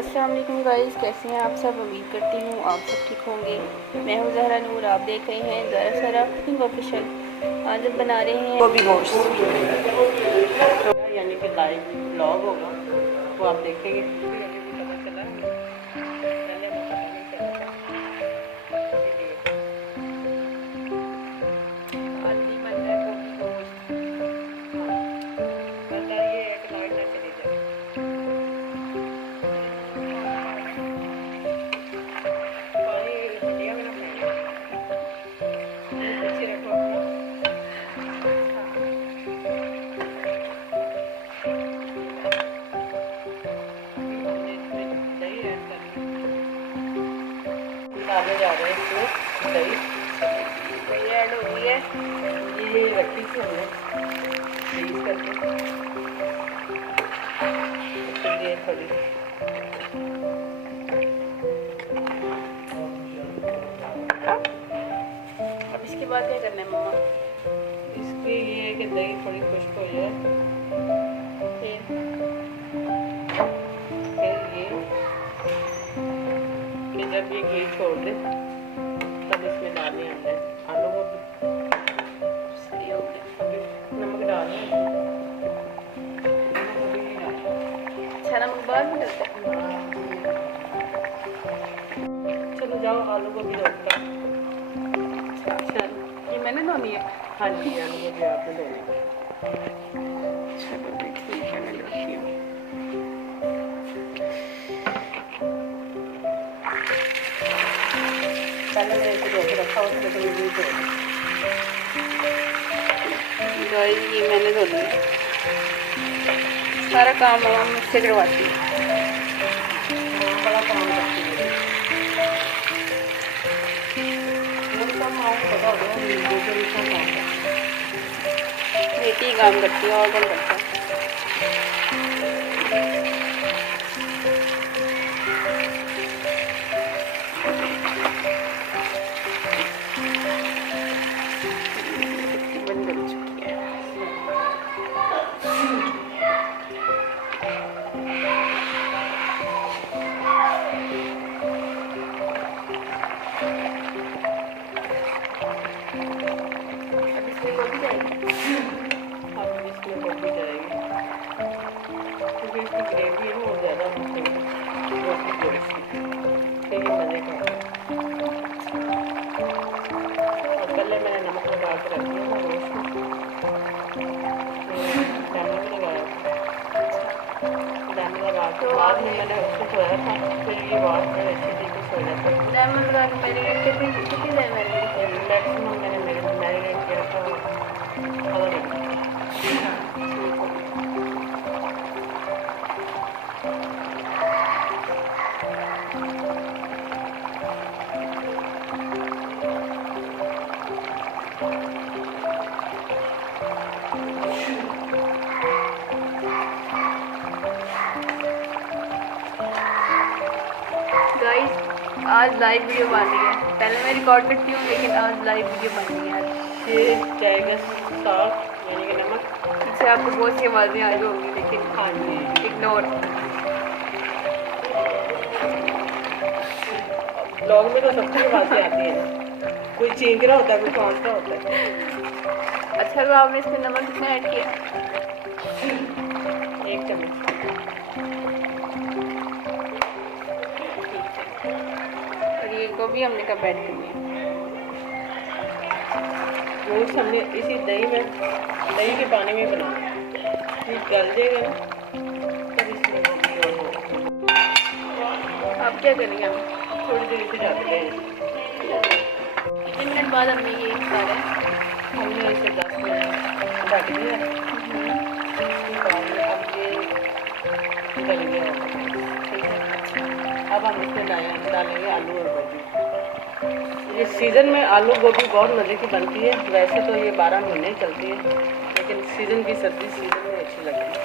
अस्सलाम वालेकुम गाइस, कैसे हैं आप सब। उम्मीद करती हूँ आप सब ठीक होंगे। मैं हूँ जहरा नूर, आप देख रहे हैं ज़रा सारा कुकिंग ऑफिशियल। आज हम बना रहे हैं गोभी गोश्त, यानी कि लाइव ब्लॉग होगा, वो आप देखेंगे। डाले जा रहे हैं इसमें दही ऐड हो गई है। ये रखी थी हमने फ्रीज करके, इसलिए थोड़ी अब इसके बाद क्या करना है मम्मा। इसकी ये है कि दही थोड़ी खुश्क हो जाए, फिर ये कि जब ये घी छोड़ दे तब इसमें डालने हमने आलू गोभी। सही हो गया। अभी नमक डाल अच्छा, नमक बाद में डलता है। चलो जाओ आलू गोभी धोता। ये मैंने धोनी है। हाँ जी, आलू गोभी आपने धोनी। चलो ठीक है, मैं धोती हूँ। पहले मैंने इसे धो के रखा हुआ था, लेकिन ये नहीं धोया। गाइस ये मैंने धो लिया। सारा काम मम्मा मुझसे करवाती है। बड़ा काम करती है पता होगा, दूसरे का काम है। बेटी ही काम करती है और कौन करता है। बंद कर चुकी है। अब इसमें गोभी जाएगी। अब इसमें गोभी जाएगी, क्योंकि इसकी ग्रेवी है वो ज़्यादा होती है गोभी गोश्त की, तो ये मज़े का है। और पहले मैंने नमक लगा के रख दिया था गोश्त में, नमक लगाया था, नमक लगा के बाद में मैंने उसको धोया था, फिर ये बहुत अच्छी तरीके से हो जाता है। लेमन लगा के मैरिनेट कितनी देर मैरिनेट मैक्सिमम मैंने मैरिनेट किया था आधा घंटा। गाइस आज लाइव वीडियो बन रही है। पहले मैं रिकॉर्ड करती हूँ, लेकिन आज लाइव वीडियो बन रही है। ये जाएगा साग यानी कि नमक। पीछे आपको बहुत सी आवाज़ें आ रही होंगी, लेकिन हाँ जी, इग्नोर। ब्लॉग में तो सबकी आवाज़ें आती है, कोई चीख रहा होता है, कोई खांस रहा होता है। अच्छा, तो आपने इसमें नमक कितना ऐड किया। 1 चम्मच। और ये गोभी हमने कब ऐड करनी है। गोश्त हमने इसी दही के पानी में बनाना है, ये गल जाएगा ना तब इसमें गोभी और आप क्या करेंगे। हम थोड़ी देर से ढक दें। कितने मिनट बाद हमने ये डाला है। हमने इसे 10 मिनट ढक दिया। अब ये गल गया, ठीक है। अब हम इसमें डालेंगे आलू और गोभी। इस सीज़न में आलू गोभी बहुत मज़े की बनती है। वैसे तो ये 12 महीने चलती है, लेकिन सीज़न की सब्ज़ी सीज़न में अच्छी लगती है।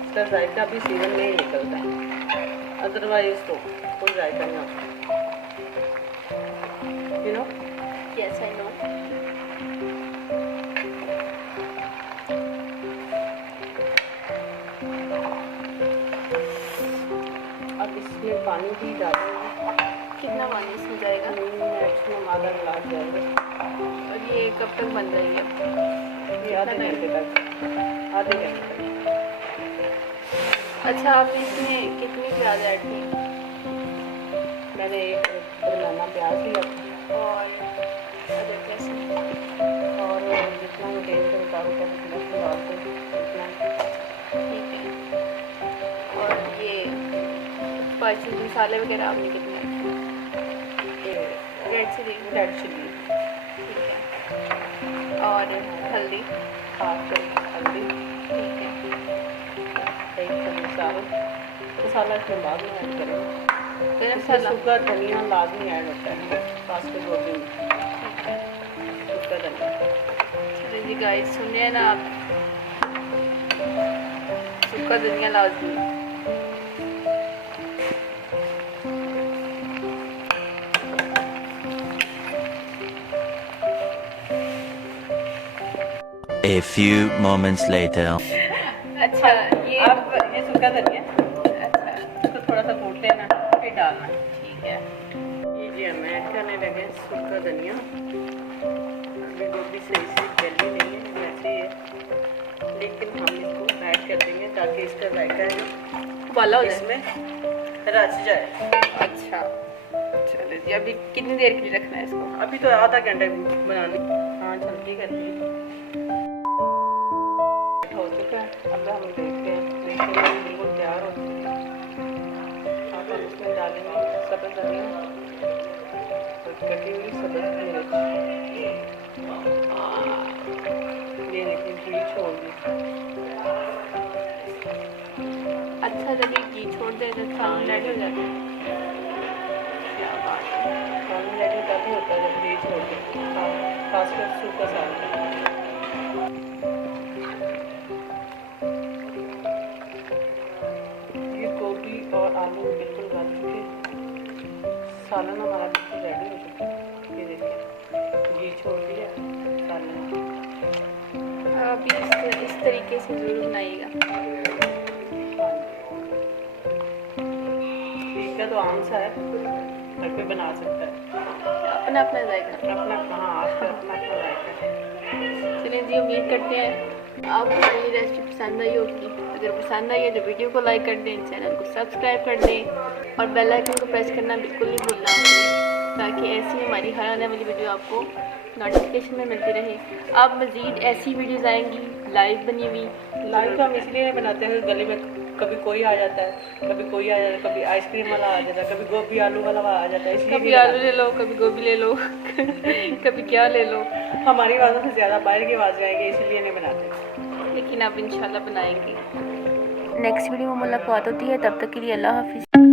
इसका जायका भी सीज़न में ही निकलता है, अदरवाइज तो कोई जायका नहीं होता। You know? Yes, I know. अब इसमें पानी भी डालेंगे। कितना पानी इसमें जाएगा? मैक्सिमम आधा गिलास जाएगा। और ये कब तक बन जाएगी? ये आधे घंटे तक। अच्छा, आपने इसमें कितनी प्याज ऐड की? मैंने एक बनाना प्याज लिया और अदरक लहसुन और जितना मैं तेल के मुताबिक लहसुन डालते हैं उतना। ठीक है। और ये स्पाइसेस मसाले वगैरह आपने कितने? Red chilli. ठीक है। और हल्दी, हाफ हल्दी, ठीक है। एक मसाला इसमें बाद में ऐड करेंगे। गरम इसमें मसाला, सूखा धनिया लाजमी ऐड होता है पास्ता गोभी में। सूखा धनिया। चलिए जी गाइस, सुन रहे हैं ना आप, सूखा धनिया लाजमी। A few moments later. अच्छा, ये अब ये सूखा धनिया, अच्छा, इसको थोड़ा सा कूट लेना फिर डालना। ठीक है। ये जी हम ऐड करने लगे सूखा धनिया। अभी गोभी सही से गली नहीं है, वैसे ही है, लेकिन हम इसको ऐड कर देंगे ताकि इसका जायका है उबाला हो जाए इसमें रच जाए। अच्छा, चलो जी, अभी कितनी देर के लिए रखना है इसको? अभी तो आधा घंटा बनानी। हाँ, जल्दी कर दी हो चुका है। अब हम देखते हैं, बिल्कुल तैयार हो चुका है। अब हम इसमें डालेंगे सब्ज़ धनिया और कटी हुई सब्ज़ मिर्च। ये देखिए घी छोड़ दी। अच्छा, जब ये घी छोड़ दे तो सालन रेडी हो जाता है। क्या बात है। सालन रेडी तभी होता है जब घी छोड़ दे, खासकर सूखा सालन। ये गोभी और आलू बिल्कुल गल चुके, सालन हमारा बिल्कुल रेडी हो चुका है। ये देखिए घी छोड़ दिया सालन। अभी इस तरीके से ज़रूर बनाइएगा। ठीक है, तो आम सा है, हर कोई बना सकता है। अपना अपना जाएगा। अपना कहाँ आपका अपना अपना जायका है। चलिए जी, उम्मीद करते हैं आपको मेरी रेसिपी पसंद आई होगी। अगर पसंद आई है तो वीडियो को लाइक कर दें, चैनल को सब्सक्राइब कर दें और बेल आइकन को प्रेस करना बिल्कुल नहीं भूलना ताकि ऐसी हमारी हर आने वाली वीडियो आपको नोटिफिकेशन में मिलती रहे। अब मज़ीद ऐसी वीडियोज़ आएंगी लाइव बनी हुई। लाइव तो हम इसलिए बनाते हैं, गली में कभी कोई आ जाता है, कभी कोई आ जाता है, कभी आइसक्रीम वाला आ जाता है, कभी गोभी आलू वाला आ जाता है, इसलिए कभी आलू ले लो, कभी गोभी ले लो कभी क्या ले लो। हमारी आवाज़ों से ज़्यादा बाहर की आवाज़ आएगी, इसलिए नहीं बनाते। लेकिन आप इंशाल्लाह बनाएंगे। नेक्स्ट वीडियो में मुलाकात होती है, तब तक के लिए अल्लाह हाफिज़।